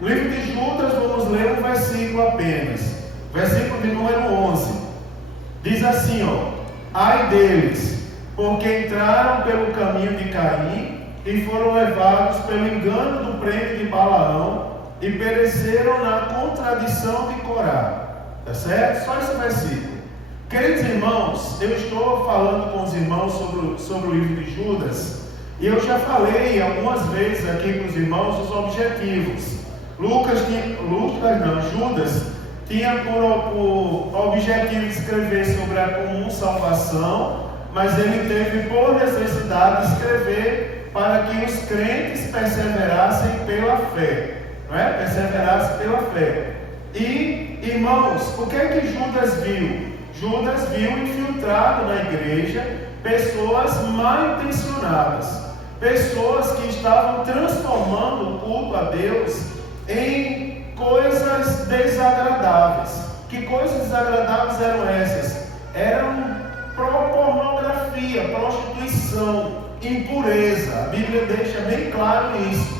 No livro de Judas, vamos ler um versículo apenas. Versículo de número 11. Diz assim, ai deles, porque entraram pelo caminho de Caim e foram levados pelo engano do prêmio de Balaão e pereceram na contradição de Corá. Tá certo? Só esse versículo. Queridos irmãos, eu estou falando com os irmãos sobre o livro de Judas, e eu já falei algumas vezes aqui para os irmãos os objetivos. Judas tinha por objetivo de escrever sobre a comum salvação, mas ele teve por necessidade de escrever para que os crentes perseverassem pela fé, não é? Perseverassem pela fé. E, irmãos, o que é que Judas viu? Judas viu infiltrado na igreja pessoas mal intencionadas, pessoas que estavam transformando o culto a Deus em coisas desagradáveis. Que coisas desagradáveis eram essas? Eram pornografia, prostituição, impureza. A Bíblia deixa bem claro isso.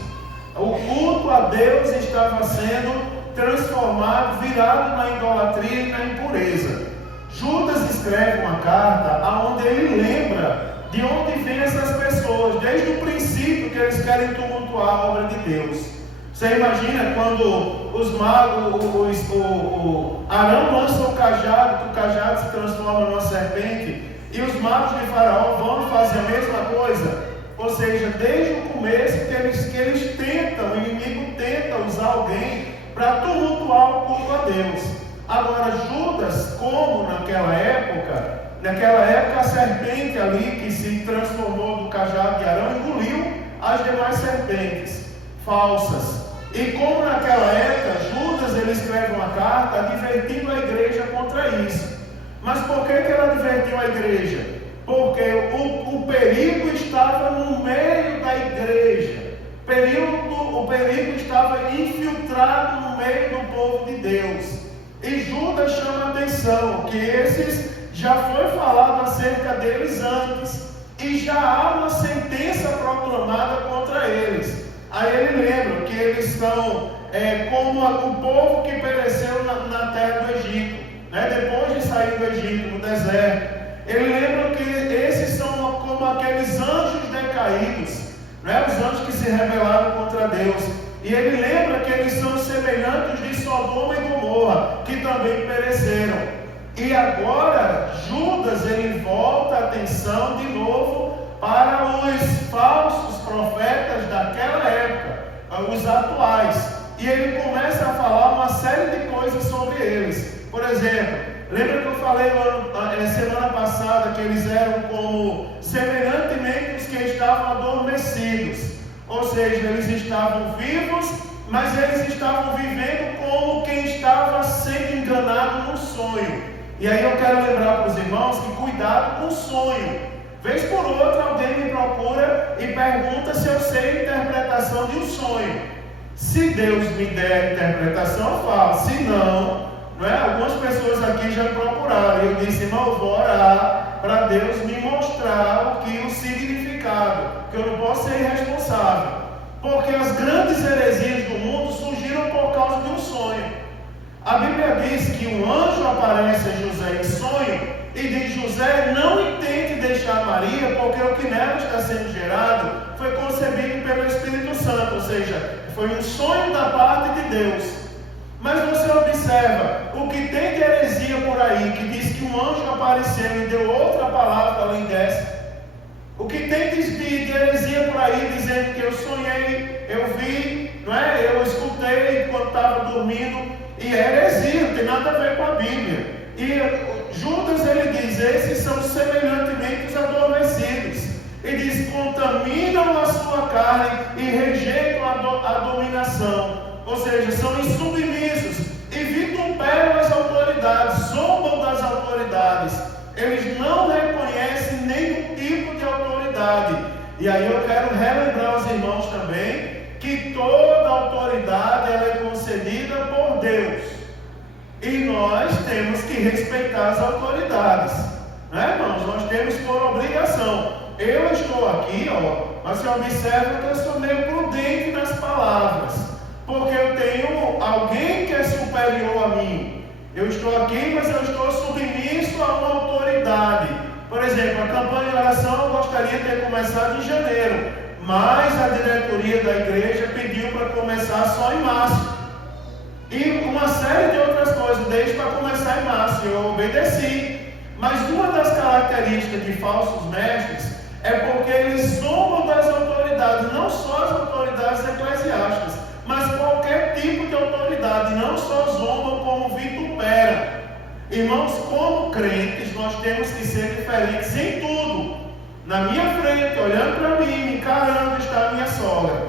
O culto a Deus estava sendo transformado, virado na idolatria e na impureza. Judas escreve uma carta onde ele lembra de onde vêm essas pessoas, desde o princípio que eles querem tumultuar a obra de Deus. Você imagina quando os magos, Arão lança o cajado, que o cajado se transforma numa serpente, e os magos de Faraó vão fazer a mesma coisa. Ou seja, desde o começo que eles tentam, o inimigo tenta usar alguém para tumultuar o culto a Deus. Agora, Judas, como naquela época a serpente ali que se transformou do cajado de Arão engoliu as demais serpentes falsas. E como naquela época, Judas ele escreve uma carta advertindo a igreja contra isso. Mas por que ela advertiu a igreja? Porque o perigo estava no meio da igreja. O perigo estava infiltrado no meio do povo de Deus. E Judas chama a atenção que esses já foi falado acerca deles antes, e já há uma sentença proclamada contra eles. Aí ele lembra que eles são como o povo que pereceu na terra do Egito, né? Depois de sair do Egito, no deserto. Ele lembra que esses são como aqueles anjos decaídos, né? Os anjos que se rebelaram contra Deus. E ele lembra que eles são semelhantes de Sodoma e Gomorra, que também pereceram. E agora Judas ele volta a atenção de novo para os falsos profetas daquela época, os atuais. E ele começa a falar uma série de coisas sobre eles. Por exemplo, lembra que eu falei semana passada que eles eram como semelhantemente os que estavam adormecidos. Ou seja, eles estavam vivos, mas eles estavam vivendo como quem estava sendo enganado num sonho. E aí eu quero lembrar para os irmãos que cuidado com o sonho. Vez por outra alguém me procura e pergunta se eu sei a interpretação de um sonho. Se Deus me der a interpretação, eu falo. Se não, algumas pessoas aqui já procuraram. Eu disse, irmão, eu vou orar para Deus me mostrar o significado, que eu não posso ser irresponsável. Porque as grandes heresias do mundo surgiram por causa de um sonho. A Bíblia diz que um anjo aparece a José em sonho e diz: José, não intente deixar Maria, porque o que nela está sendo gerado foi concebido pelo Espírito Santo, ou seja, foi um sonho da parte de Deus. Mas você observa, o que tem de heresia por aí, que diz que um anjo apareceu e deu outra palavra além dessa. O que tem de heresia por aí, dizendo que eu sonhei, eu vi, eu escutei enquanto estava dormindo, e é heresia, não tem nada a ver com a Bíblia. E Judas ele diz: esses são semelhantemente os adormecidos. E diz: contaminam a sua carne e rejeitam a dominação. Ou seja, são insubmissos e vituperam as autoridades, zombam das autoridades. Eles não reconhecem nenhum tipo de autoridade. E aí eu quero relembrar aos irmãos também que toda autoridade ela é concedida por Deus. E nós temos que respeitar as autoridades. Irmãos? Nós temos por obrigação. Eu estou aqui, mas você observa que eu sou meio prudente nas palavras. porque eu tenho alguém que é superior a mim. Eu estou aqui, mas eu estou submisso a uma autoridade. Por exemplo, a campanha de oração eu gostaria de ter começado em janeiro, mas a diretoria da igreja pediu para começar só em março. E uma série de outras coisas, desde para começar em março, eu obedeci. Mas uma das características de falsos mestres é porque eles zombam das autoridades, não só as autoridades eclesiásticas, mas qualquer tipo de autoridade, não só zombam como vitupera. Irmãos, como crentes, nós temos que ser diferentes em tudo. Na minha frente, olhando para mim, me encarando, está a minha sogra,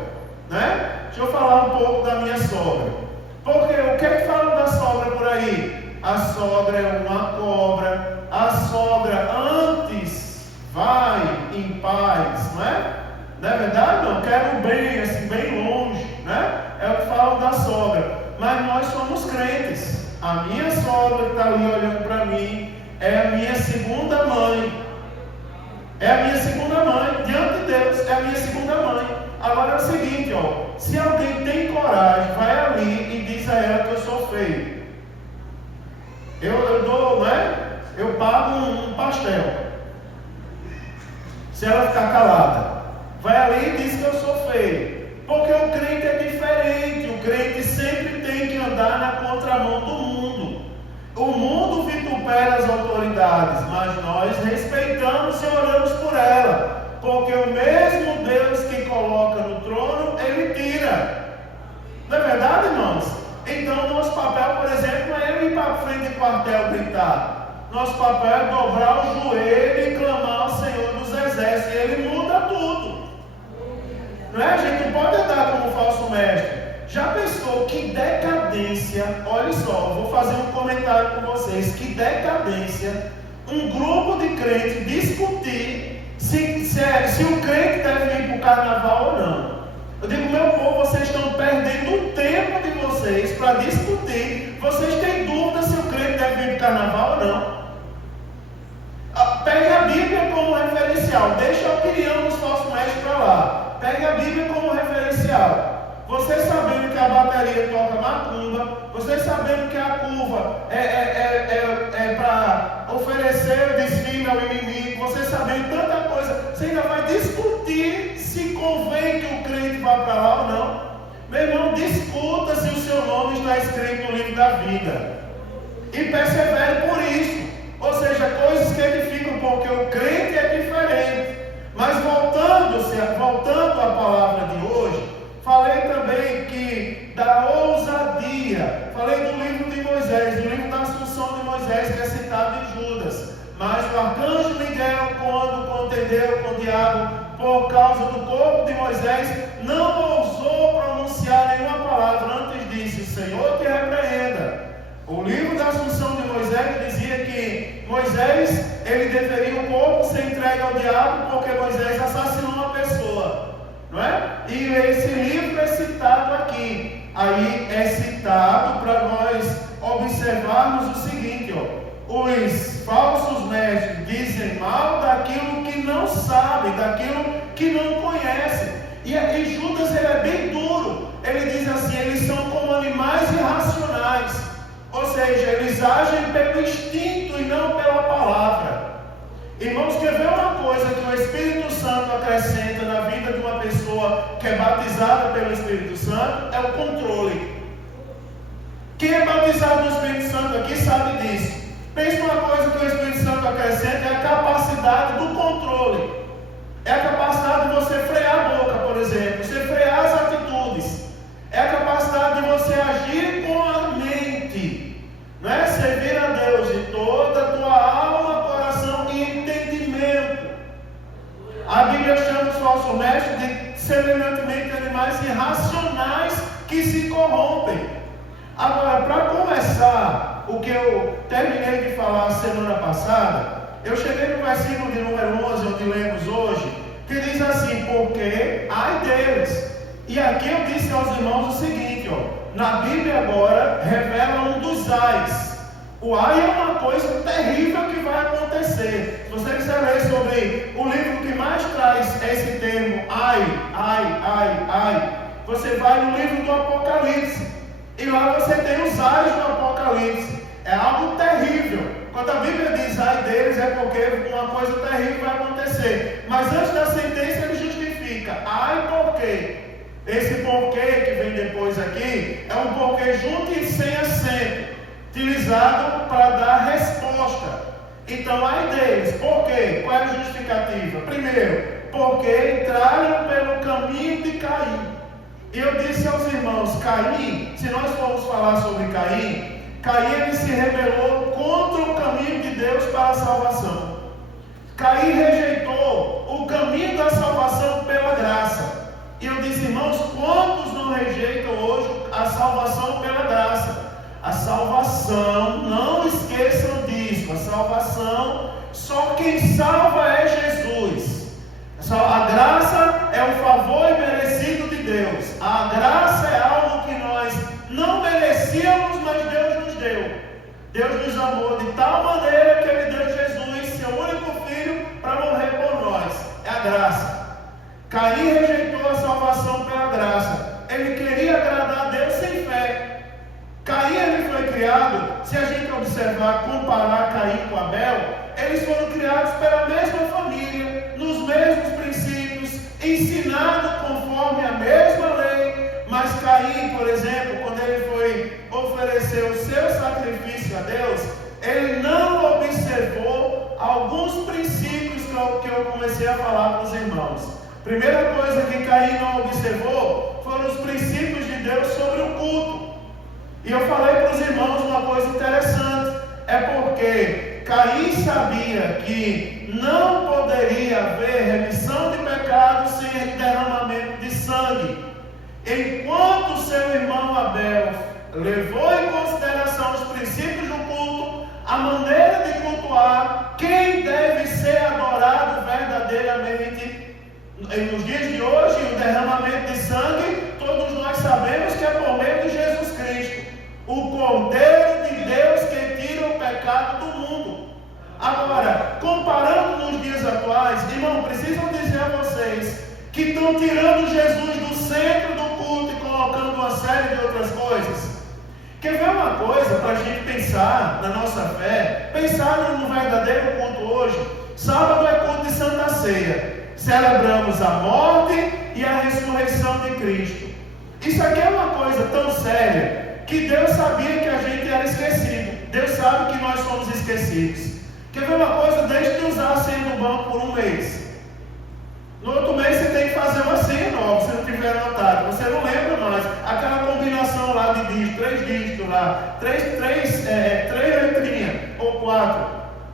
né? Deixa eu falar um pouco da minha sogra. Porque o que é que falam da sogra por aí? A sogra é uma cobra. A sogra antes vai em paz, não é? Não é verdade? Não, quero o bem, assim, bem longe, né? É o que falam da sogra. Mas nós somos crentes. A minha sogra que está ali olhando para mim é a minha segunda mãe. É a minha segunda mãe, diante de Deus, é a minha segunda mãe. Agora é o seguinte, ó, se alguém tem coragem, vai ali e diz a ela que eu sou feio. Eu dou, né? Eu pago um pastel. Se ela ficar calada, vai ali e diz que eu sou feio. Porque o crente é diferente. O crente sempre tem que andar na contramão do mundo. O mundo vitupera as autoridades, mas nós respeitamos e oramos por ela. Porque o mesmo Deus que coloca no trono, Ele tira. Não é verdade, irmãos? Então, nosso papel, por exemplo, não é ir para frente do quartel gritar. Nosso papel é dobrar o joelho e clamar ao Senhor dos Exércitos. E Ele muda tudo. Não é? A gente não pode andar como falso mestre. Já pensou que decadência? Olha só, vou fazer um comentário com vocês. Que decadência um grupo de crentes discutir se o crente deve ir para o carnaval ou não. Eu digo, meu povo, vocês estão perdendo o tempo de vocês para discutir. Vocês têm dúvida se o crente deve ir para o carnaval ou não? Pegue a Bíblia como referencial. Deixa a opinião dos falsos mestres para lá. Pegue a Bíblia como referencial. Você sabendo que a bateria toca macumba, você sabendo que a curva é para oferecer o desfile ao inimigo, você sabendo tanta coisa, você ainda vai discutir se convém que o crente vá para lá ou não. Meu irmão, discuta se o seu nome está escrito no livro da vida. E persevere por isso. Ou seja, coisas que edificam, porque o crente é diferente. Mas voltando à palavra de hoje, falei também que da ousadia, falei do livro de Moisés, do livro da Assunção de Moisés, que é citado em Judas. Mas o arcanjo Miguel, quando contendeu com o diabo por causa do corpo de Moisés, não ousou pronunciar nenhuma palavra, antes disse: o Senhor te repreenda. O livro da Assunção de Moisés dizia que Moisés, ele deveria o corpo ser entregue ao diabo, porque Moisés assassinou uma pessoa. Não é? E esse livro é citado aqui. Aí é citado para nós observarmos o seguinte, ó. Os falsos mestres dizem mal daquilo que não sabem, daquilo que não conhecem. E Judas, ele é bem duro. Ele diz assim: eles são como animais irracionais. Ou seja, eles agem pelo instinto e não pela palavra. Irmãos, quer ver uma coisa que o Espírito Santo acrescenta na vida de uma pessoa que é batizada pelo Espírito Santo? É o controle. Quem é batizado no Espírito Santo aqui sabe disso. Pensa uma coisa que o Espírito Santo acrescenta: é a capacidade do controle. É a capacidade de você frear a boca, por exemplo, você frear as atitudes. É a capacidade de você agir com a mente, não é? Servir a Deus de toda a tua alma, coração e entendimento. A Bíblia chama os falsos mestres de semelhantemente animais irracionais que se corrompem. Agora, para começar, o que eu terminei de falar semana passada, eu cheguei no versículo de número 11, onde lemos hoje, que diz assim: porque ai deles. E aqui eu disse aos irmãos o seguinte, ó, na Bíblia agora revela um dos ais. O ai é uma coisa terrível que vai acontecer. Se você quiser ler sobre o livro que mais traz esse termo, ai, você vai no livro do Apocalipse, e lá você tem os ais do Apocalipse. É algo terrível. Quando a Bíblia diz ai deles, é porque uma coisa terrível vai acontecer. Mas antes da sentença ele justifica. Ai porquê? Esse porquê que vem depois aqui é um porquê junto e sem acento, utilizado para dar resposta. Então, ai deles, por quê? Qual é a justificativa? Primeiro, porque entraram pelo caminho de Caim. Eu disse aos irmãos, Caim, se nós formos falar sobre Caim, ele se rebelou contra o caminho de Deus para a salvação. Caim rejeitou o caminho da salvação pela graça. E eu disse, irmãos, quantos não rejeitam hoje a salvação pela graça? A salvação, não esqueçam disso, a salvação, só quem salva é Jesus. A graça é um favor imerecido de Deus. A graça é algo que nós não merecíamos, mas Deus nos deu. Deus nos amou de tal maneira que Ele deu Jesus, seu único filho, para morrer por nós. É a graça. Caim rejeitou a salvação pela graça. Ele queria agradar a Deus sem fé. Caim ele foi criado, se a gente observar, comparar Caim com Abel, eles foram criados pela mesma família, nos mesmos princípios, ensinados conforme a mesma lei. Mas Caim, por exemplo, quando ele foi oferecer o seu sacrifício a Deus, ele não observou alguns princípios que eu comecei a falar com os irmãos. Primeira coisa que Caim não observou foram os princípios de Deus sobre o culto. E eu falei para os irmãos uma coisa interessante, é porque Caim sabia que não poderia haver remissão de pecados sem derramamento de sangue. Enquanto seu irmão Abel levou em consideração os princípios do culto, a maneira de cultuar, quem deve ser adorado verdadeiramente. Nos dias de hoje, o derramamento de sangue, todos nós sabemos que é por meio de Jesus Cristo, o Cordeiro de Deus que tira o pecado do mundo. Agora, comparando nos dias atuais, irmão, precisam dizer a vocês que estão tirando Jesus do centro do culto e colocando uma série de outras coisas. Quer ver uma coisa para a gente pensar na nossa fé? Pensar no verdadeiro culto hoje. Sábado é culto de Santa Ceia. Celebramos a morte e a ressurreição de Cristo. Isso aqui é uma coisa tão séria que Deus sabia que a gente era esquecido. Deus sabe que nós somos esquecidos. Quer ver uma coisa? Deixe de usar a senha do banco por um mês. No outro mês você tem que fazer uma senha nova, se não tiver anotado. Você não lembra mais. Aquela combinação lá de dígitos, 3 dígitos lá, 3 letrinhas ou 4.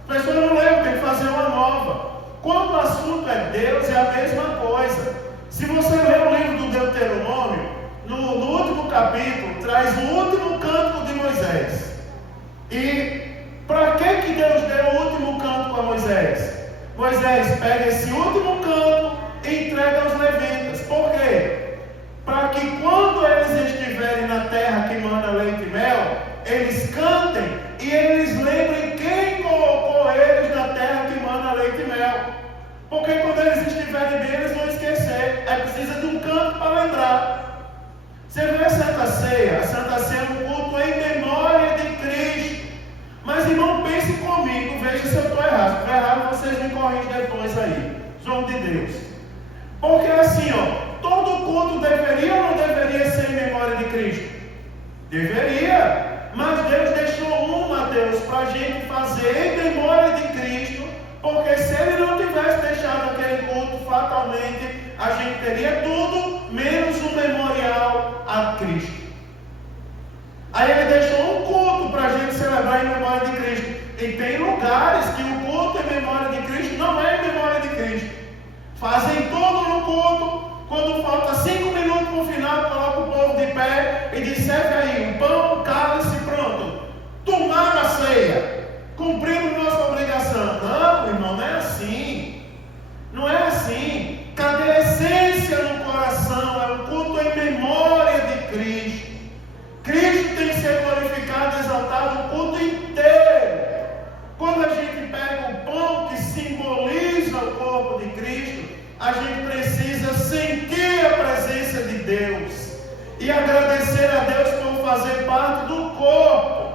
A pessoa não lembra, tem que fazer uma nova. Quando o assunto é Deus, é a mesma coisa. Se você ler o livro do Deuteronômio, no último capítulo, traz o último cântico de Moisés. E para que Deus deu o último cântico a Moisés? Moisés pega esse último cântico e entrega aos levitas. Por quê? Para que quando eles estiverem na terra que manda leite e mel, eles cantem e eles lembrem quem colocou eles na terra que manda leite e mel. Porque quando eles estiverem bem, eles vão esquecer. Aí precisa de um canto para lembrar. Você vê a Santa Ceia é um culto em memória de Cristo. Mas irmão, pense comigo, veja se eu estou errado. Se estou errado, vocês me corrigem depois aí. João de Deus. Porque assim, todo culto deveria ou não deveria ser em memória de Cristo? Deveria. Mas Deus deixou Mateus, para a gente fazer em memória de Cristo. Porque se Ele não tivesse deixado aquele culto, fatalmente a gente teria tudo menos um memorial a Cristo. Aí Ele deixou um culto para a gente celebrar em memória de Cristo. E tem lugares que o culto em memória de Cristo não é em memória de Cristo. Fazem tudo no culto. Quando falta 5 minutos para o final, coloca o povo de pé e diz: serve aí um pão, um cálice, pronto. Tomar a ceia. Cumprimos nossa obrigação. Não, irmão, não é assim. Não é assim. Cadê a essência no coração? É um culto em memória de Cristo. Cristo tem que ser glorificado, exaltado o culto inteiro. Quando a gente pega o pão que simboliza o corpo de Cristo, a gente precisa sentir a presença de Deus. e agradecer a Deus por fazer parte do corpo.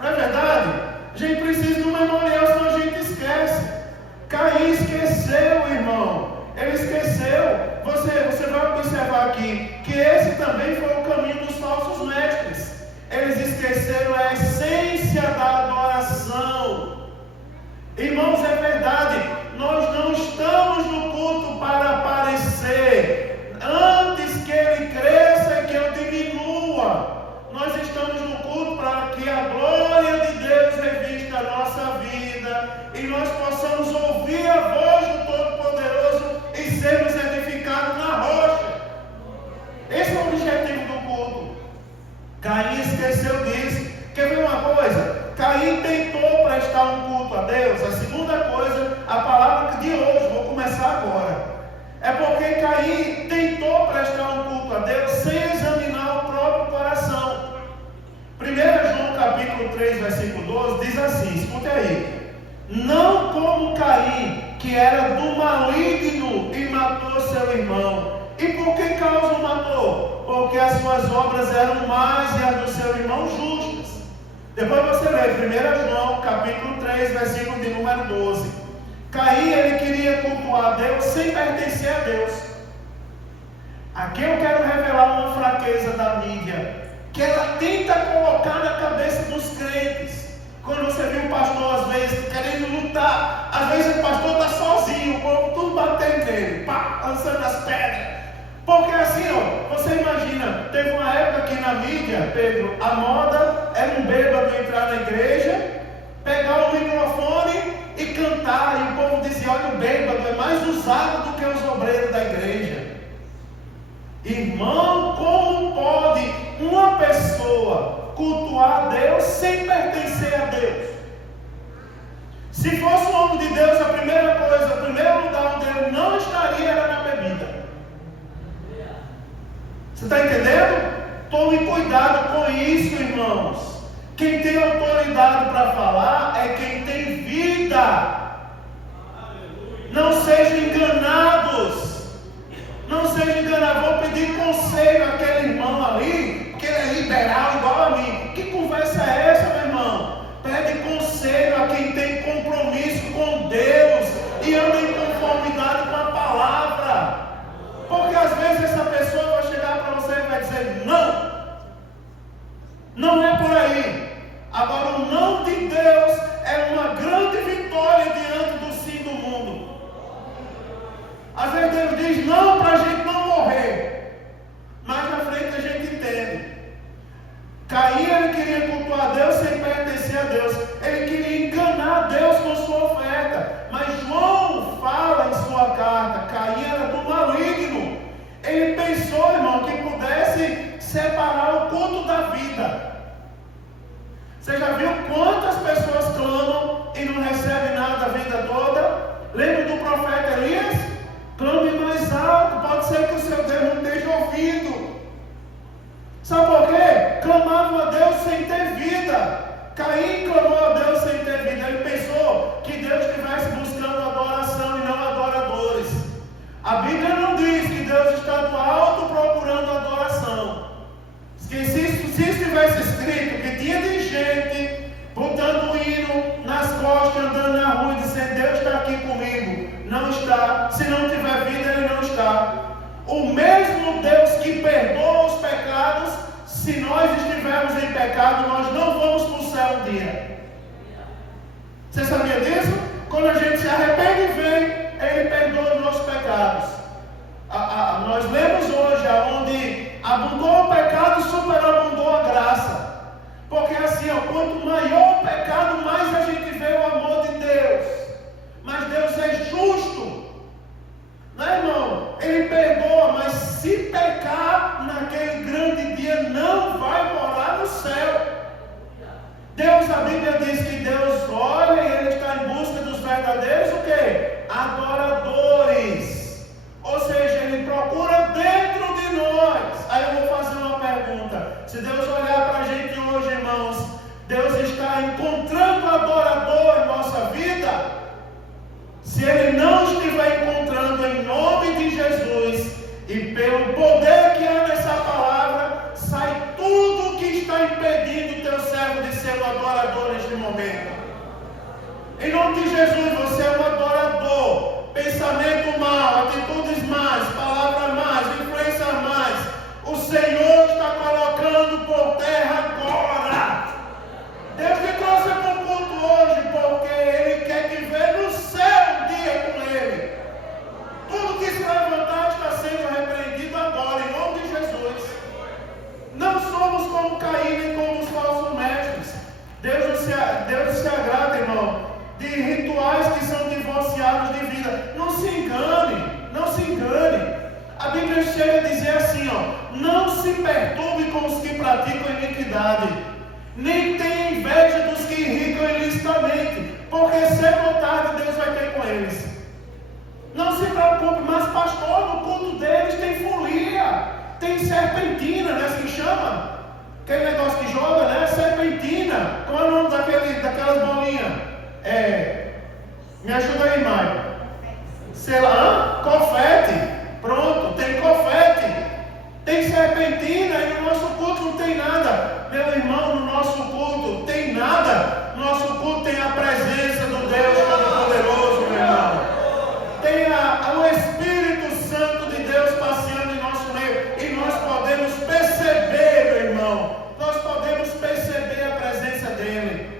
Não é verdade? A gente precisa de um memorial, senão a gente esquece. Caim esqueceu, irmão. Ele esqueceu. Você vai observar aqui que esse também foi o caminho dos falsos mestres. Eles esqueceram a essência da adoração. Irmãos, é verdade. Nós não estamos no culto para aparecer. Antes que ele cresça e que eu diminua. Nós estamos no culto para que a glória de Deus revista a nossa vida e nós possamos ouvir a voz do Todo-Poderoso e sermos edificados na rocha. Esse é o objetivo do culto. Caim esqueceu disso. Quer ver uma coisa? Caim tentou prestar um culto a Deus. A segunda coisa, a palavra de hoje, vou começar agora. É porque Caim tentou prestar um culto a Deus sem examinar o próprio coração. 1 João capítulo 3, versículo 12, diz assim, escute aí. Não como Caim, que era do maligno e matou seu irmão. E por que causa o matou? Porque as suas obras eram más e as do seu irmão justas. Depois você lê 1 João capítulo 3, versículo de número 12. Caim, ele queria cultuar a Deus sem pertencer a Deus. Aqui eu quero revelar uma fraqueza da mídia, que ela tenta colocar na cabeça dos crentes. Quando você viu o pastor, às vezes, querendo lutar, às vezes o pastor está sozinho, o povo tudo batendo nele, pá, lançando as pedras. Porque assim, ó, você imagina, teve uma época aqui na mídia, Pedro, a moda era um bêbado entrar na igreja, pegar o microfone e cantar, e o povo dizia, olha, o bêbado é mais usado do que os obreiros da igreja. Irmão, como pode uma pessoa cultuar a Deus sem pertencer a Deus? Se fosse um homem de Deus, a primeira coisa, o primeiro lugar onde ele não estaria era na bebida. Você está entendendo? Tome cuidado com isso, irmãos. Quem tem autoridade para falar é quem tem vida. Não sejam enganados. Não seja enganado. Vou pedir conselho àquele irmão ali, que ele é liberal igual a mim. Que conversa é essa, meu irmão? Pede conselho a quem tem compromisso com Deus e anda em conformidade com a palavra. Porque às vezes essa pessoa vai chegar para você e vai dizer não. Não é por aí. Agora o não de Deus é uma grande vitória diante do sim do mundo. Às vezes Deus diz não para a gente não morrer. Mais na frente a gente entende. Caim, ele queria cultuar a Deus sem pertencer a Deus. Ele queria enganar Deus com sua oferta. Mas João fala em sua carta, Caim era do maligno. Ele pensou, irmão, que pudesse separar o culto da vida. Você já viu quantas pessoas clamam e não recebem nada a vida toda? Lembra do profeta Elias? Clame mais alto, pode ser que o seu Deus não esteja ouvindo. Sabe por quê? Clamavam a Deus sem ter vida. Caim clamou a Deus sem ter vida. Ele pensou que Deus estivesse buscando adoração e não adoradores. A Bíblia não diz que Deus está no alto procurando adoração. Que se estivesse escrito que tinha de gente botando o hino nas costas, andando na rua e dizendo Deus está aqui comigo. Não está. Se não tiver vida, ele não está. O mesmo Deus que perdoa os pecados, se nós estivermos em pecado, nós não vamos para o céu um dia. Você sabia disso? Quando a gente se arrepende e vem, ele perdoa os nossos pecados. Nós lemos hoje, onde abundou o pecado, superabundou a graça. Porque assim, quanto maior o pecado, mais a gente vê o amor de Deus. Mas Deus é justo. Não é, irmão? Ele perdoa, mas se pecar naquele grande dia, não vai morar no céu. Deus, a Bíblia diz que Deus olha e Ele está em busca dos verdadeiros, o quê? momento. Em nome de Jesus, você é um adorador. Pensamento mal, atitudes más, palavras más, influência mais. O Senhor está colocando por terra agora. Deus te trouxe para o culto hoje porque Ele quer te ver no céu um dia com Ele. Tudo que se levantar está sendo repreendido agora, em nome de Jesus. Não somos como Caim, nem como os falsos mestres. Deus se agrada, irmão, de rituais que são divorciados de vida. Não se engane, não se engane. A Bíblia chega a dizer assim, ó: não se perturbe com os que praticam iniquidade, nem tenha inveja dos que irrigam ilicitamente, porque cedo ou tarde Deus vai ter com eles. Não se preocupe, mas pastor, no culto deles tem folia, tem serpentina, né? Assim chama? Aquele negócio que joga, né? Serpentina. Qual é o nome daquelas bolinhas? Me ajuda aí, Maio. Sei lá, confete. Pronto, tem confete. Tem serpentina e no nosso culto não tem nada. Meu irmão, no nosso culto tem nada. No nosso culto tem a presença do Deus Todo-Poderoso, meu irmão. Tem o Espírito Santo de Deus passeando em nosso meio. E nós podemos perceber, meu irmão. Nós podemos perceber a presença dEle.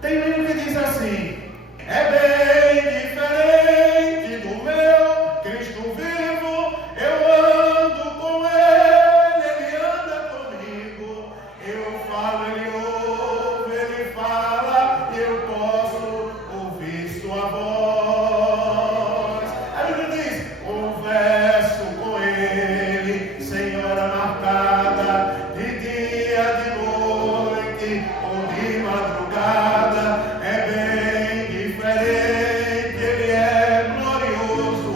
Tem um que diz assim: é bem diferente do meu Cristo vivo. Eu ando com Ele, Ele anda comigo. Eu falo, Ele ouve, Ele fala, e eu posso ouvir sua voz. A Bíblia diz: converso com Ele, senhora marcada, de dia, de noite ou de madrugada. É bem diferente, Ele é glorioso,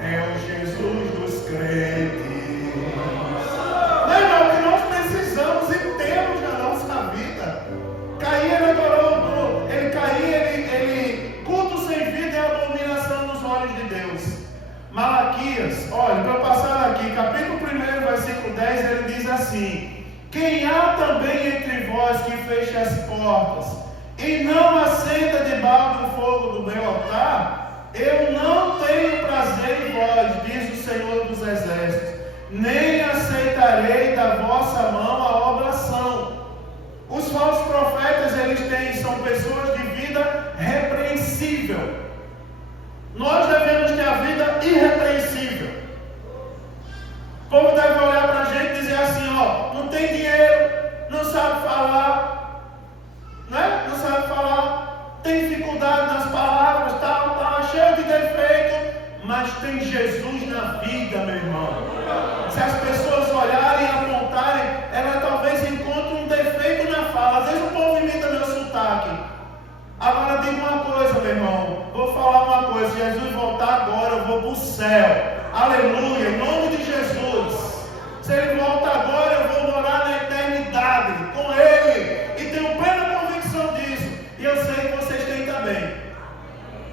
é o Jesus dos crentes. Não, irmão, que nós precisamos e temos na nossa vida. Cair, ele adorou, ele cair, ele culto sem vida é abominação nos olhos de Deus. Malaquias, olha, para eu passar aqui, capítulo 1, versículo 10, ele diz assim: quem há também entre vós que feche as portas e não acenda debaixo do fogo do meu altar, eu não tenho prazer em vós, diz o Senhor dos Exércitos, nem aceitarei da vossa mão a oblação. Os falsos profetas, são pessoas de vida repreensível. Nós devemos ter a vida irrepreensível. O povo deve olhar para a gente e dizer assim, ó, não tem dinheiro, não sabe falar, né? Não sabe falar, tem dificuldade nas palavras, tal, cheio de defeito, mas tem Jesus na vida, meu irmão. Se as pessoas olharem e apontarem, ela talvez encontre um defeito na fala. Às vezes o povo imita meu sotaque. Agora diga uma coisa, meu irmão, vou falar uma coisa: se Jesus voltar agora, eu vou para o céu. Aleluia, em nome de Jesus. Se Ele volta agora, eu vou morar na eternidade com Ele, e tenho plena convicção disso, e eu sei que vocês têm também.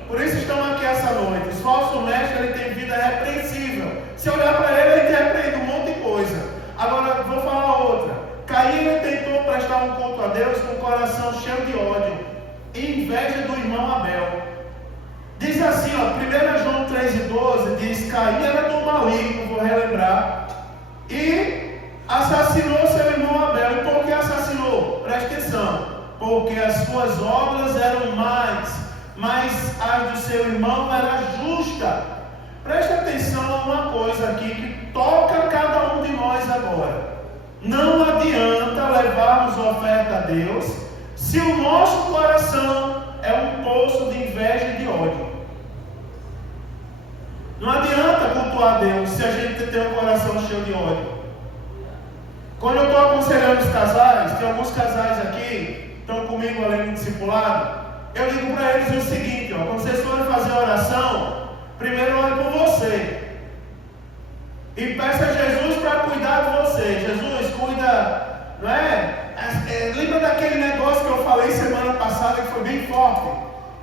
Por isso estão aqui essa noite. Os falsos mestres, ele tem vida repreensível. Se olhar para ele, ele repreende um monte de coisa. Agora, vou falar outra. Caim, ele tentou prestar um culto a Deus com o coração cheio de ódio e inveja do irmão Abel. Diz assim, ó, 1 João 3,12, diz: Caim era do maligno, vou relembrar, e assassinou seu irmão Abel. E por que assassinou? Presta atenção. Porque as suas obras eram más, mas as do seu irmão era justa. Presta atenção a uma coisa aqui que toca cada um de nós agora. Não adianta levarmos oferta a Deus se o nosso coração é um poço de inveja e de ódio. Não adianta cultuar a Deus se a gente tem um coração cheio de ódio. Quando eu estou aconselhando os casais, tem alguns casais aqui, estão comigo além do discipulado, eu digo para eles o seguinte, ó, quando vocês forem fazer a oração, primeiro ore por você. E peça a Jesus para cuidar de você. Jesus, cuida, não é? Lembra daquele negócio que eu falei semana passada que foi bem forte?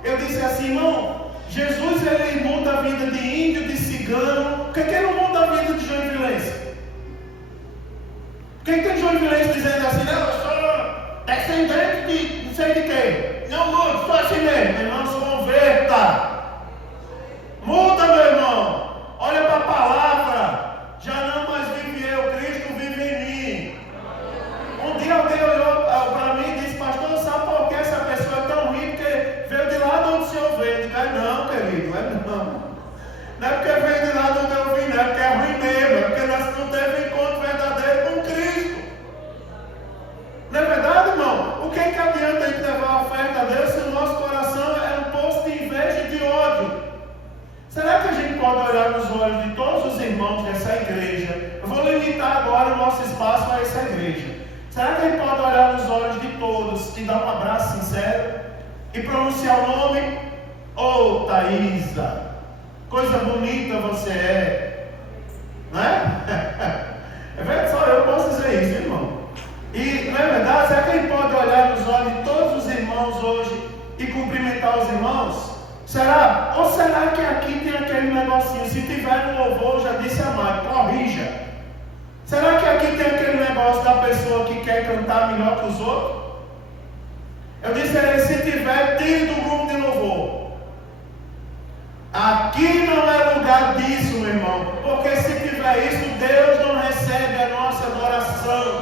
Eu disse assim, irmão, Jesus ele muda a vida de índio, de cigano. Por que ele não muda a vida de joinvilense? Por que tem joinvilense dizendo assim, não, eu sou descendente de não sei de quem? pode olhar nos olhos de todos os irmãos dessa igreja? Eu vou limitar agora o nosso espaço a essa igreja. Será que Ele pode olhar nos olhos de todos e dar um abraço sincero e pronunciar o nome? Ô Thaísa, coisa bonita você é, não é? É verdade, só eu posso dizer isso, irmão. E não é verdade? Será que Ele pode olhar nos olhos de todos os irmãos hoje e cumprimentar os irmãos? Será? Ou será que aqui tem aquele negocinho? Se tiver no louvor, já disse a Mari, corrija. Será que aqui tem aquele negócio da pessoa que quer cantar melhor que os outros? Eu disse a ele, se tiver, tire do grupo de louvor. Aqui não é lugar disso, meu irmão. Porque se tiver isso, Deus não recebe a nossa adoração.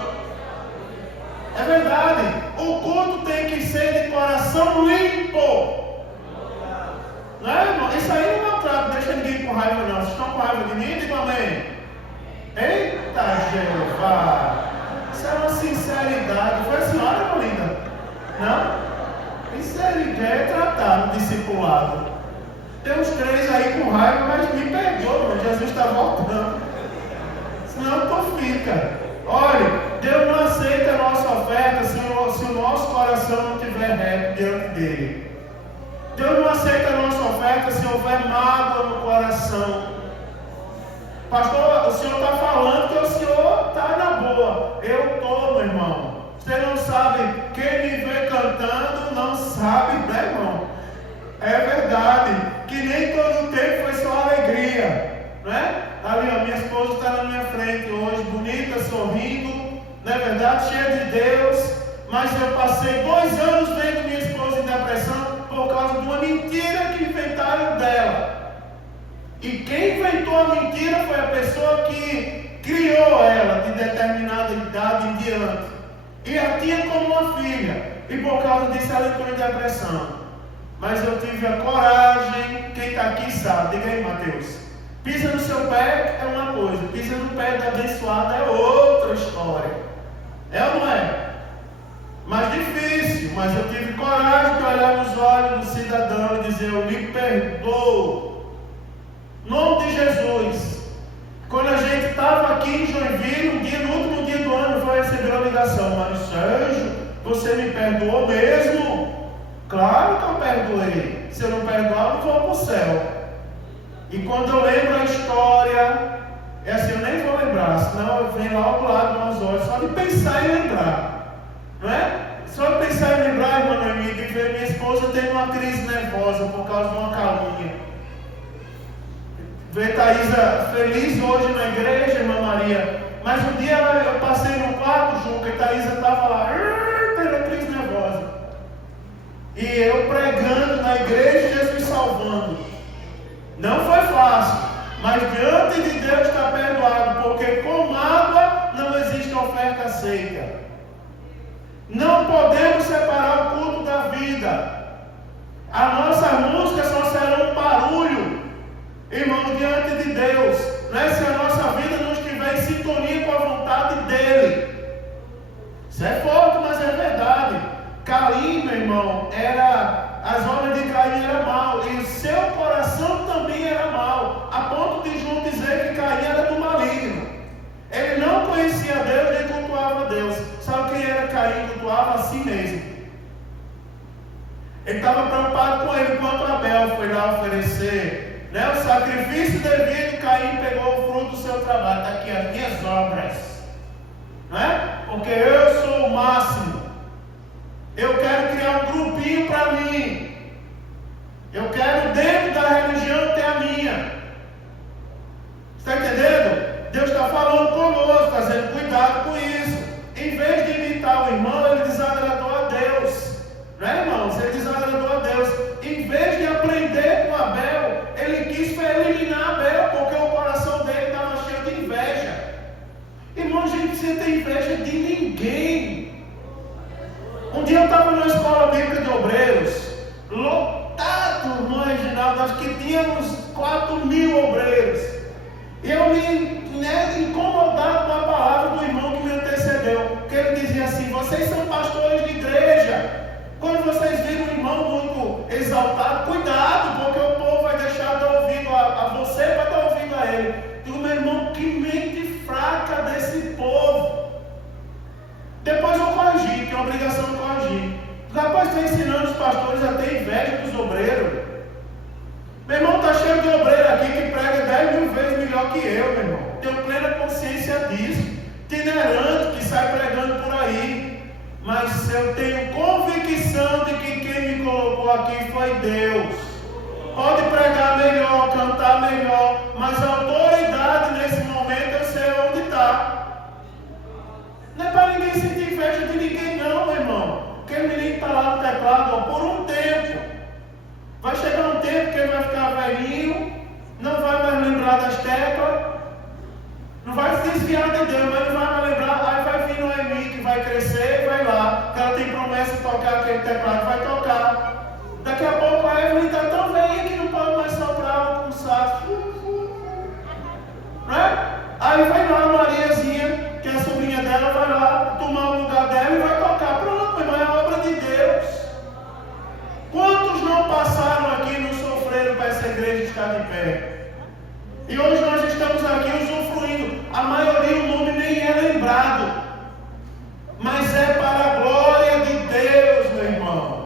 É verdade. O culto tem que ser de coração limpo. Não é, irmão? Isso aí não maltrata, deixa ninguém com raiva não. Vocês estão com raiva de mim? Digam amém. Eita Jeová! Isso é uma sinceridade. Foi a senhora, irmã linda? Não? Sinceridade é tratado, discipulado. Tem uns três aí com raiva, mas me perdoa, irmão. Jesus está voltando. Senão tu fica. Olha, Deus não aceita a nossa oferta se o nosso coração não estiver reto diante dele. Deus não aceita a nossa oferta se houver mágoa no coração. Pastor, o senhor está falando que o senhor está na boa. Eu estou, meu irmão. Você não sabe, quem me vê cantando não sabe, né, irmão? É verdade, que nem todo o tempo foi só alegria, né? Ali, ó, minha esposa está na minha frente hoje, bonita, sorrindo, não é verdade? Cheia de Deus. Mas eu passei 2 anos vendo minha esposa em depressão por causa de uma mentira que inventaram dela. E quem inventou a mentira foi a pessoa que criou ela de determinada idade em diante. E a tinha como uma filha. E por causa disso ela entrou em depressão. Mas eu tive a coragem, quem está aqui sabe, diga aí, Mateus. Pisa no seu pé é uma coisa, pisa no pé da abençoada é outra história. É ou não é? Mais difícil, mas eu tive coragem de olhar nos olhos do cidadão e dizer, eu lhe perdoo. Em nome de Jesus. Quando a gente estava aqui em Joinville, no último dia do ano, foi receber uma ligação. Mas Sérgio, você me perdoou mesmo? Claro que eu perdoei. Se eu não perdoar, eu não vou para o céu. E quando eu lembro a história, é assim, eu nem vou lembrar, senão vem logo lá dos meus olhos, só de pensar e lembrar. Não é? Só de pensar e lembrar, irmã Noemi, de ver minha esposa tendo uma crise nervosa por causa de uma calúnia. Ver Thaísa feliz hoje na igreja, irmã Maria. Mas um dia eu passei no quarto, Juca, e Thaísa estava lá, tendo crise nervosa. E eu pregando na igreja, Jesus salvando. Não foi fácil, mas diante de Deus está perdoado, porque com mágoa não existe oferta aceita. Não podemos separar o culto da vida. As nossas músicas só serão um barulho, irmão, diante de Deus, né? Se a nossa vida não estiver em sintonia com a vontade dele. Isso é forte, mas é verdade. Caim, meu irmão, as obras de Caim eram mal, e o seu coração também era mal, a ponto de João dizer que Caim era do maligno. Ele não conhecia Deus nem cultuava Deus. Sabe quem era Caim? Cultuava a si mesmo. Ele estava preocupado com ele quando Abel foi lá oferecer, né, o sacrifício devido. Caim pegou o fruto do seu trabalho. Está aqui as minhas obras, né? Porque eu sou o máximo. Eu quero criar um grupinho para mim. Eu quero dentro da religião ter a minha. Está entendendo? Deus está falando conosco, está dizendo cuidado com isso. Em vez de imitar o irmão, ele desagradou a Deus. Não é, irmãos? Ele desagradou a Deus. Em vez de aprender com Abel, ele quis eliminar Abel, porque o coração dele estava cheio de inveja. Irmão, a gente precisa ter inveja de ninguém. Um dia eu estava numa escola bíblica de obreiros, lotado, irmão Reginaldo, acho que tínhamos 4.000 obreiros. E eu me incomodado com a palavra do irmão que me antecedeu. você vai dar ouvido a ele. Digo, meu irmão, que mente fraca desse povo. Depois eu corrigi, tenho a obrigação de corrigir. Rapaz, está ensinando os pastores a ter inveja dos obreiros. Meu irmão, está cheio de obreiro aqui que prega 10.000 vezes melhor que eu, meu irmão. Tenho plena consciência disso. Itinerante que sai pregando por aí. Mas eu tenho convicção de que quem me colocou aqui foi Deus. Pode pregar melhor, cantar melhor, mas a autoridade nesse momento eu sei onde está. Não é para ninguém sentir inveja de ninguém não, meu irmão. Aquele menino está lá no teclado, ó, por um tempo. Vai chegar um tempo que ele vai ficar velhinho, não vai mais lembrar das teclas, não vai se desviar de Deus, mas não vai mais lembrar. Aí vai vir Noemi que vai crescer e vai lá, que ela tem promessa de tocar aquele teclado, vai tocar. Daqui a pouco a Evelyn está tão velhinha que não pode mais soprar com um saco. Não é? Aí vai lá a Mariazinha, que é a sobrinha dela, vai lá tomar o lugar dela e vai tocar. Pronto, meu irmão, é a obra de Deus. Quantos não passaram aqui e não sofreram para essa igreja estar de pé? E hoje nós estamos aqui usufruindo. A maioria, o nome nem é lembrado. Mas é para a glória de Deus, meu irmão.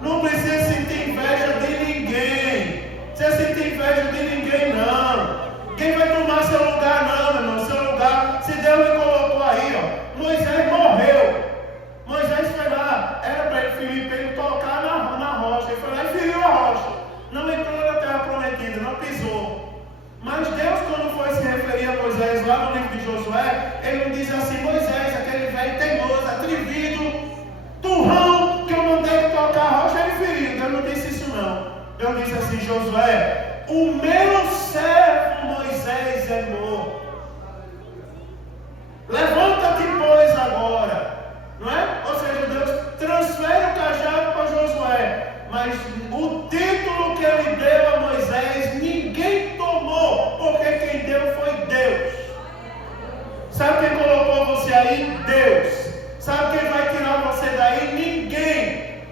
Não precisa sentir inveja de ninguém. Não precisa sentir inveja de ninguém, não. Quem vai tomar seu lugar, não, meu irmão. Seu lugar, se Deus me colocou aí, ó. Moisés morreu. Moisés foi lá, era para ele tocar na rocha. Ele foi lá e feriu a rocha. Não entrou na terra prometida, não pisou. Mas Deus, quando foi se referir a Moisés lá no livro de Josué, ele não diz assim: Moisés, aquele velho teimoso, atrevido, turrão, que eu mandei tocar a rocha, ele feriu. Deus não disse isso não. Deus disse assim: Josué, o meu servo Moisés é morto. Levanta-te, pois, agora. Não é? Ou seja, Deus transfere o cajado para Josué, mas o título que ele deu a Moisés, ninguém tomou, porque quem deu foi Deus. Sabe quem colocou você aí? Deus. Sabe quem vai tirar você daí? Ninguém.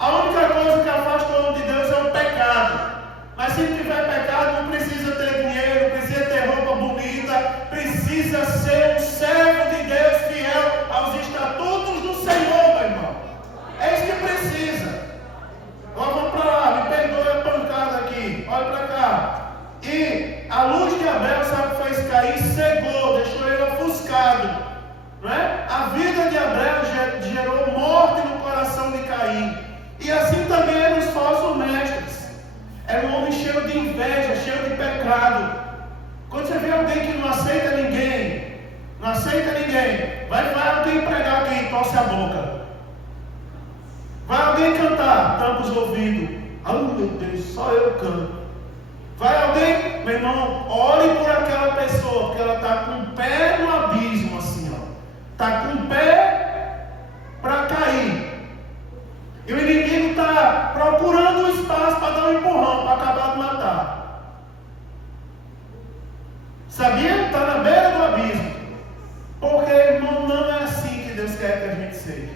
A única coisa que afasta o homem de Deus é o pecado. Mas se tiver pecado, não precisa ter dinheiro, não precisa ter roupa bonita, precisa ser um servo de Deus fiel aos estatutos do Senhor, meu irmão. É isso que precisa. Agora vamos para lá, me perdoe a pancada aqui, olha para cá. E a luz de Abel, sabe o que fez Caim? Cegou, deixou ele ofuscado. Não é? A vida de Abel gerou morte no coração de Caim. E assim também eram os falsos mestres. Era um homem cheio de inveja, cheio de pecado. Quando você vê alguém que não aceita ninguém, vai alguém pregar aqui, torce a boca. Vai alguém cantar, tampa os ouvidos. Ai meu Deus, só eu canto. Vai alguém, meu irmão, ore por aquela pessoa, porque ela está com o pé no abismo, assim, ó. Está com o pé para cair. E o inimigo está procurando um espaço para dar um empurrão, para acabar de matar. Sabia? Está na beira do abismo. Porque, irmão, não é assim que Deus quer que a gente seja.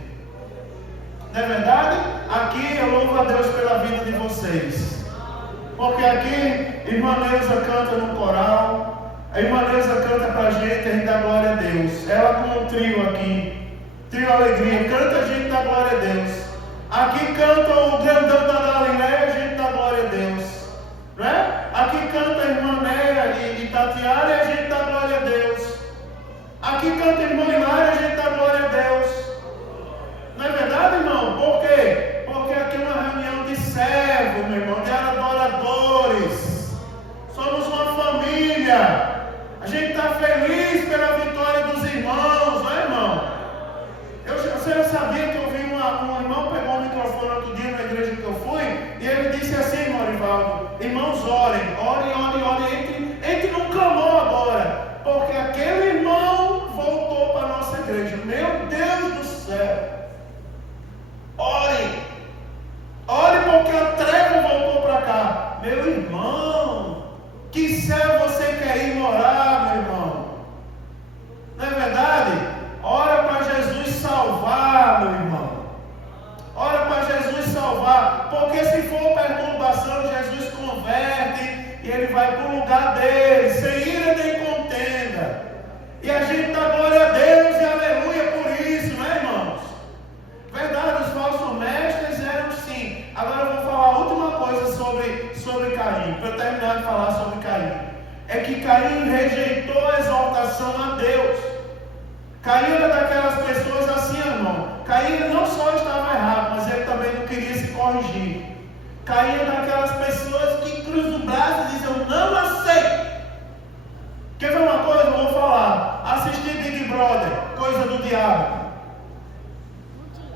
Não é verdade? Aqui eu louvo a Deus pela vida de vocês. Porque aqui, irmã Neuza canta no coral. A irmã Neuza canta para a gente dá glória a Deus. Ela com um trio aqui. Trio Alegria. Canta a gente dá glória a Deus. Aqui canta o grandão da Galileia, a gente dá glória a Deus. Não é? Aqui canta a irmã Néia e Tatiana e a gente dá glória a Deus. Aqui canta a irmã Hilária e a gente dá glória a Deus. Não é verdade, irmão? Por quê? Porque aqui é uma reunião de servos, meu irmão, de adoradores. Somos uma família. A gente está feliz pela vitória dos irmãos, não é, irmão? Você já sabia que eu vi um irmão pegou o microfone outro dia na igreja que eu fui, e ele disse assim, Morivaldo: irmãos, orem, entre num clamor agora, porque aquele irmão voltou para a nossa igreja. Meu Deus do céu! Ore porque a treva voltou para cá. Meu irmão, que céu você quer ir morar, meu irmão? Não é verdade? Ora para Jesus salvar, meu irmão. Ora para Jesus salvar. Porque se for perturbação, Jesus converte e ele vai para o lugar dele, sem ira nem contenda. E a gente dá glória a Deus e aleluia por isso, né, irmãos? Verdade, os falsos mestres eram sim. Agora eu vou falar a última coisa sobre Caim, para eu terminar de falar sobre Caim. É que Caim rejeitou a exaltação a Deus. Caim era daquelas pessoas assim, irmão. Caim não só estava errado, mas ele também não queria se corrigir. Caim é daquelas pessoas que cruzam o braço e dizem, eu não aceito. Quer ver uma coisa? Eu vou falar. Assistir Big Brother, coisa do diabo.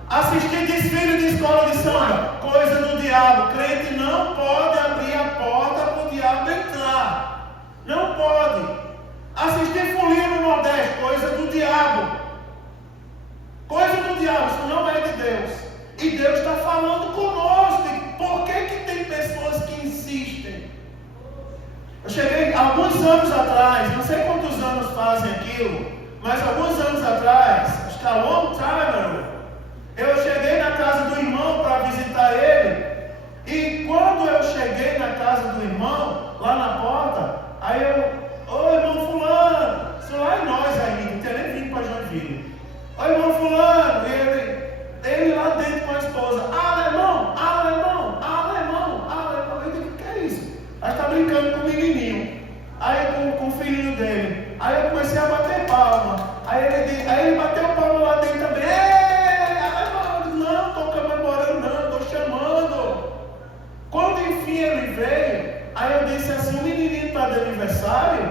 Assistir desfile de escola de samba, coisa do diabo. Crente não pode abrir a porta para o diabo entrar. Não pode. Assistir folia no Nordeste, coisa do diabo. Coisa do diabo, isso não é de Deus. E Deus está falando conosco. Por que tem pessoas que insistem? Eu cheguei alguns anos atrás, não sei quantos anos fazem aquilo, mas alguns anos atrás, acho que há long time ago, eu cheguei na casa do irmão para visitar ele. E quando eu cheguei na casa do irmão, lá na porta, aí eu, ô irmão fulano, isso lá em nós ainda, não tinha nem vindo para Joinville. Ô irmão fulano, ele lá dentro com a esposa, alemão, alemão, alemão, alemão. Eu digo, o que é isso? Aí está brincando com o menininho, aí com o filhinho dele. Aí eu comecei a bater palma. Aí ele bateu palma lá dentro também. Alemão, não, estou comemorando, não, estou chamando. Quando enfim ele veio, aí eu disse assim, o menininho está de aniversário?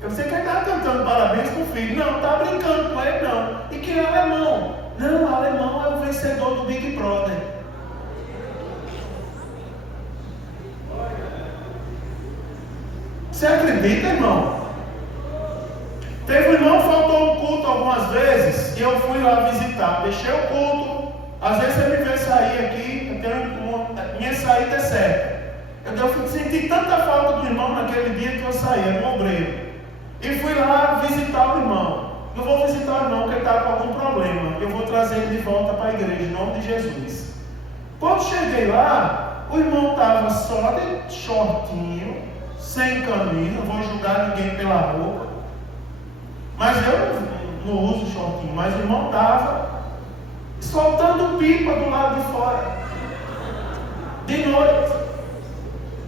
Eu sei que ele está cantando parabéns para o filho. Não, está brincando com ele não. E que é alemão? Não, alemão é o vencedor do Big Brother. Você acredita, irmão? Teve um irmão que faltou um culto algumas vezes e eu fui lá visitar. Deixei o culto. Às vezes você me vê sair aqui, minha saída é certa. Eu senti tanta falta do irmão naquele dia que eu saí, era um obreiro. E fui lá visitar o irmão. Não vou visitar o irmão porque ele está com algum problema. Eu vou trazer ele de volta para a igreja, em nome de Jesus. Quando cheguei lá, o irmão estava só de shortinho, sem camisa. Não vou julgar ninguém pela roupa. Mas eu não uso shortinho. Mas o irmão estava soltando pipa do lado de fora. De noite.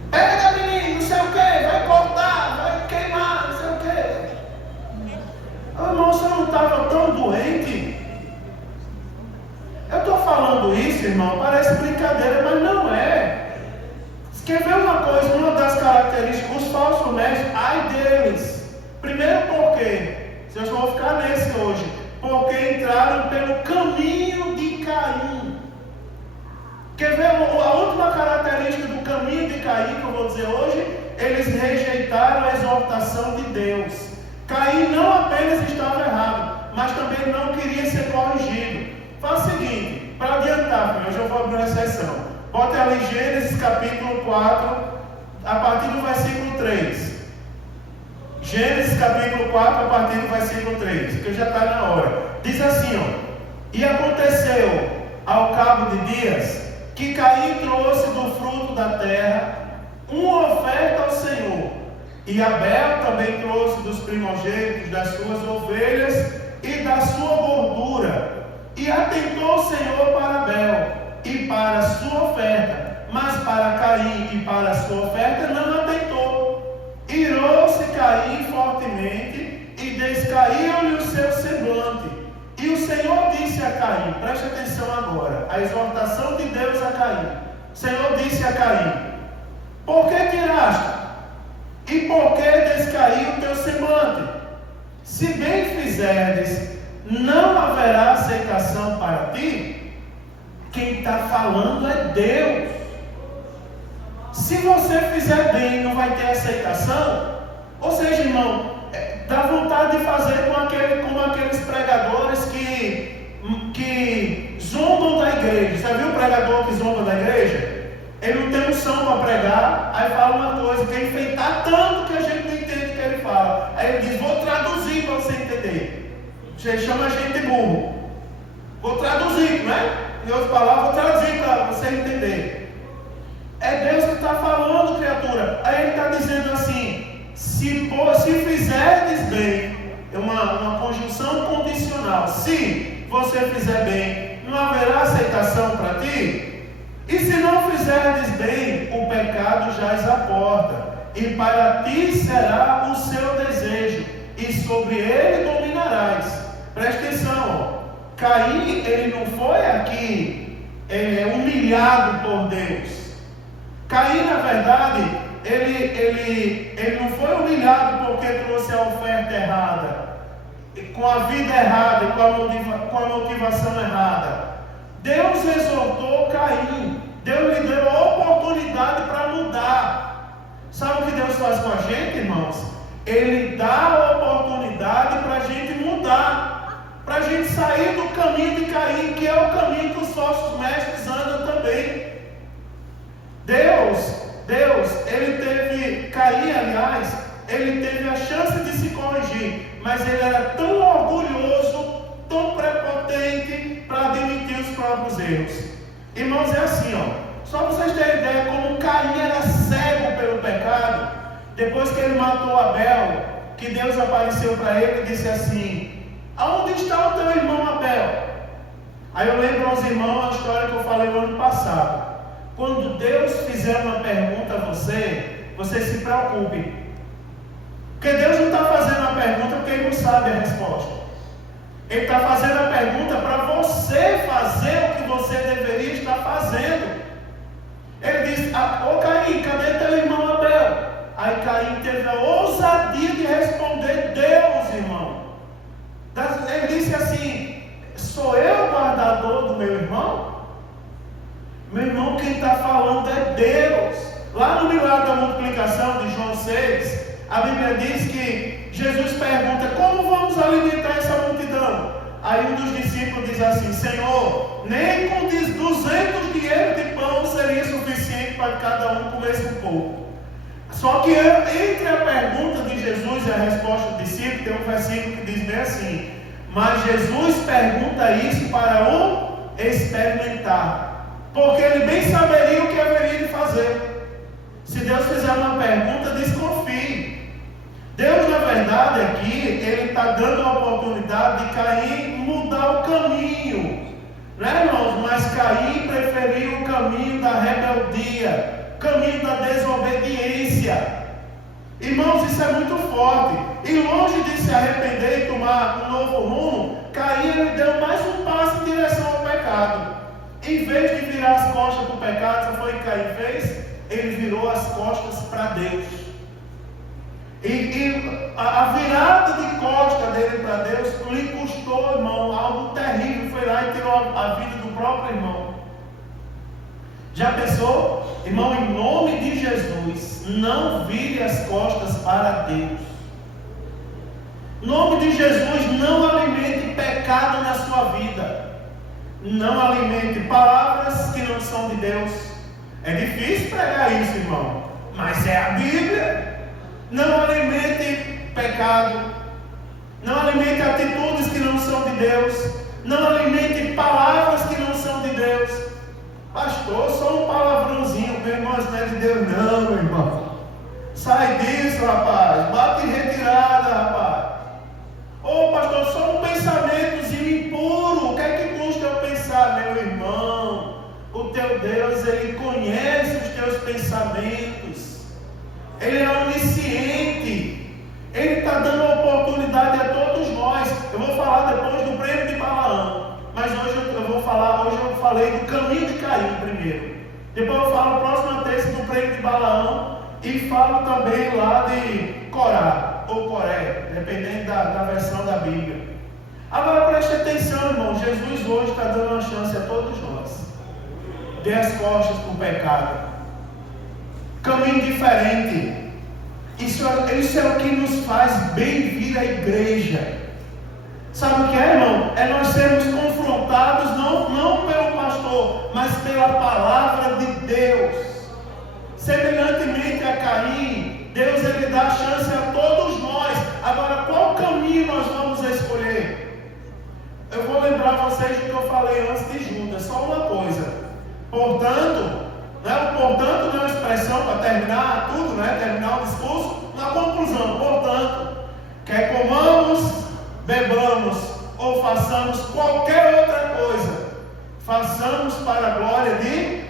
Pega, menino, não sei o que, vai cortar, vai queimar, não sei o que. Irmão, você não estava tão doente? Eu estou falando isso, irmão, parece brincadeira, mas não é. Quer ver uma coisa, uma das características dos falsos mestres, ai deles. Primeiro porque, vocês vão ficar nesse hoje, porque entraram pelo caminho de Caim. Quer ver a última característica do caminho de Caim, que eu vou dizer hoje? Eles rejeitaram a exortação de Deus. Caim não apenas estava errado, mas também não queria ser corrigido. Faz o seguinte, para adiantar, eu já vou abrir uma sessão. Bote ali Gênesis capítulo 4, a partir do versículo 3. Gênesis capítulo 4, a partir do versículo 3, que já está na hora. Diz assim, ó: e aconteceu ao cabo de dias que Caim trouxe do fruto da terra uma oferta ao Senhor. E Abel também trouxe dos primogênitos das suas ovelhas e da sua gordura. E atentou o Senhor para Abel e para a sua oferta, mas para Caim e para a sua oferta não atentou. Irou-se Caim fortemente e descaiu-lhe o seu semblante. E o Senhor disse a Caim, preste atenção agora, a exortação de Deus a Caim. O Senhor disse a Caim: por que tiraste? E por que descaiu o teu semblante? Se bem fizerdes, não haverá aceitação para ti? Quem está falando é Deus. Se você fizer bem, não vai ter aceitação? Ou seja, irmão, dá vontade de fazer como aqueles pregadores que zombam da igreja. Você viu o pregador que zomba da igreja? Ele não tem unção para pregar, aí fala uma coisa, quer enfeitar tanto que a gente não entende o que ele fala. Aí ele diz: vou traduzir para você entender. Você chama a gente de burro. Vou traduzir, né? Em outras palavras, vou traduzir para você entender. É Deus que está falando, criatura. Aí ele está dizendo assim: se fizerdes bem, é uma conjunção condicional. Se você fizer bem, não haverá aceitação para ti? E se não fizerdes bem, o pecado jaz à porta, e para ti será o seu desejo, e sobre ele dominarás. Presta atenção, Caim, ele não foi aqui humilhado por Deus. Caim, na verdade, ele não foi humilhado porque trouxe a oferta errada, com a vida errada, com a motivação errada. Deus exortou Caim, Deus lhe deu a oportunidade para mudar. Sabe o que Deus faz com a gente, irmãos? Ele dá a oportunidade para a gente mudar, para a gente sair do caminho de Caim, que é o caminho que os falsos mestres andam também. Deus, ele teve, Caim, aliás, ele teve a chance de se corrigir, mas ele era tão orgulhoso, tão prepotente para admitir os próprios erros. Irmãos, é assim, só para vocês terem ideia como Caim era cego pelo pecado. Depois que ele matou Abel, que Deus apareceu para ele e disse assim: aonde está o teu irmão Abel? Aí eu lembro aos irmãos a história que eu falei no ano passado. Quando Deus fizer uma pergunta a você se preocupe. Porque Deus não está fazendo a pergunta porque Ele não sabe a resposta. Ele está fazendo a pergunta para você fazer o que você deveria estar fazendo. Ele diz: ô Caim, cadê teu irmão Abel? Aí Caim teve a ousadia de responder: Deus, irmão. Ele disse assim: sou eu o guardador do meu irmão? Meu irmão, quem está falando é Deus. Lá no milagre da multiplicação de João 6, a Bíblia diz que Jesus pergunta: como vamos alimentar essa multidão? Aí um dos discípulos diz assim: Senhor, nem com 200 dinheiros de pão seria suficiente para cada um comesse um pouco. Só que entre a pergunta de Jesus e a resposta do discípulo, tem um versículo que diz bem assim: mas Jesus pergunta isso para o experimentar, porque ele bem saberia o que haveria de fazer. Se Deus fizer uma pergunta, desconfie. Deus, na verdade, aqui, Ele está dando a oportunidade de Caim mudar o caminho, né, irmãos? Mas Caim preferiu o caminho da rebeldia, o caminho da desobediência. Irmãos, isso é muito forte. E longe de se arrepender e tomar um novo rumo, Caim ele deu mais um passo em direção ao pecado. Em vez de virar as costas para o pecado, sabe o que Caim fez? Ele virou as costas para Deus. E a virada de costa dele para Deus lhe custou, irmão, algo terrível. Foi lá e tirou a vida do próprio irmão. Já pensou? Irmão, em nome de Jesus, não vire as costas para Deus. Em nome de Jesus, não alimente pecado na sua vida. Não alimente palavras que não são de Deus. É difícil pregar isso, irmão, mas é a Bíblia. Não alimente pecado. Não alimente atitudes que não são de Deus. Não alimente palavras que não são de Deus. Pastor, só um palavrãozinho, meu irmão, isso não é de Deus não, meu irmão. Sai disso, rapaz. Bate em retirada, rapaz. Ô pastor, só um pensamentozinho impuro. O que é que custa eu pensar, meu irmão? O teu Deus, Ele conhece os teus pensamentos. Ele é onisciente. Ele está dando oportunidade a todos nós. Eu vou falar depois do prêmio de Balaão. Mas hoje eu falei do caminho de Caim primeiro. Depois eu falo a próxima terça do prêmio de Balaão. E falo também lá de Corá, ou Coré, dependendo da versão da Bíblia. Agora preste atenção, irmão. Jesus hoje está dando uma chance a todos nós. Dê as costas para o pecado. Caminho diferente. Isso é o que nos faz bem vir à igreja. Sabe o que é, irmão? É nós sermos confrontados não pelo pastor, mas pela palavra de Deus. Semelhantemente a Caim, Deus ele dá chance a todos nós. Agora, qual caminho nós vamos escolher? Eu vou lembrar vocês do que eu falei antes de Judas. Só uma coisa. Portanto, não terminar tudo, né? Terminar o discurso, na conclusão. Portanto, quer comamos, bebamos ou façamos qualquer outra coisa, façamos para a glória de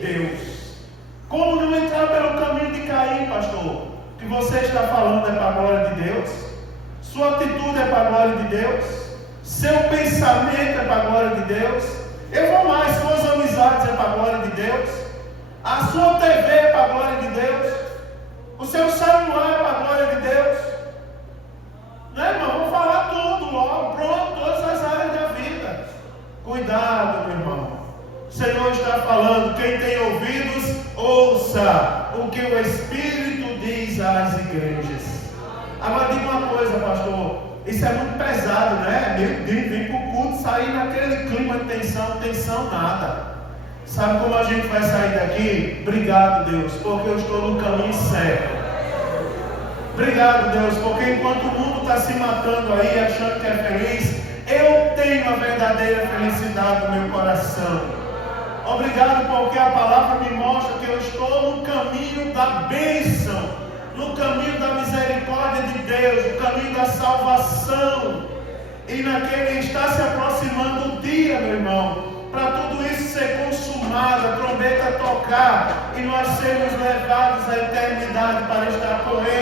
Deus. Como não entrar pelo caminho de Caim, pastor? O que você está falando é para a glória de Deus? Sua atitude é para a glória de Deus? Seu pensamento é para a glória de Deus? Eu vou mais, suas amizades é para a glória de Deus? A sua TV é para a glória de Deus? O seu celular é para a glória de Deus? Né, irmão? Vamos falar tudo logo, pronto, todas as áreas da vida. Cuidado, meu irmão. O Senhor está falando, quem tem ouvidos, ouça o que o Espírito diz às igrejas. Agora diga uma coisa, pastor, isso é muito pesado, né? Vem para o culto, sair naquele clima de tensão nada. Sabe como a gente vai sair daqui? Obrigado, Deus, porque eu estou no caminho certo. Obrigado, Deus, porque enquanto o mundo está se matando aí, achando que é feliz, eu tenho a verdadeira felicidade no meu coração. Obrigado porque a palavra me mostra que eu estou no caminho da bênção, no caminho da misericórdia de Deus, no caminho da salvação. E naquele está se aproximando o dia, meu irmão, para tudo isso ser consumado, a trombeta tocar e nós sermos levados à eternidade para estar com Ele.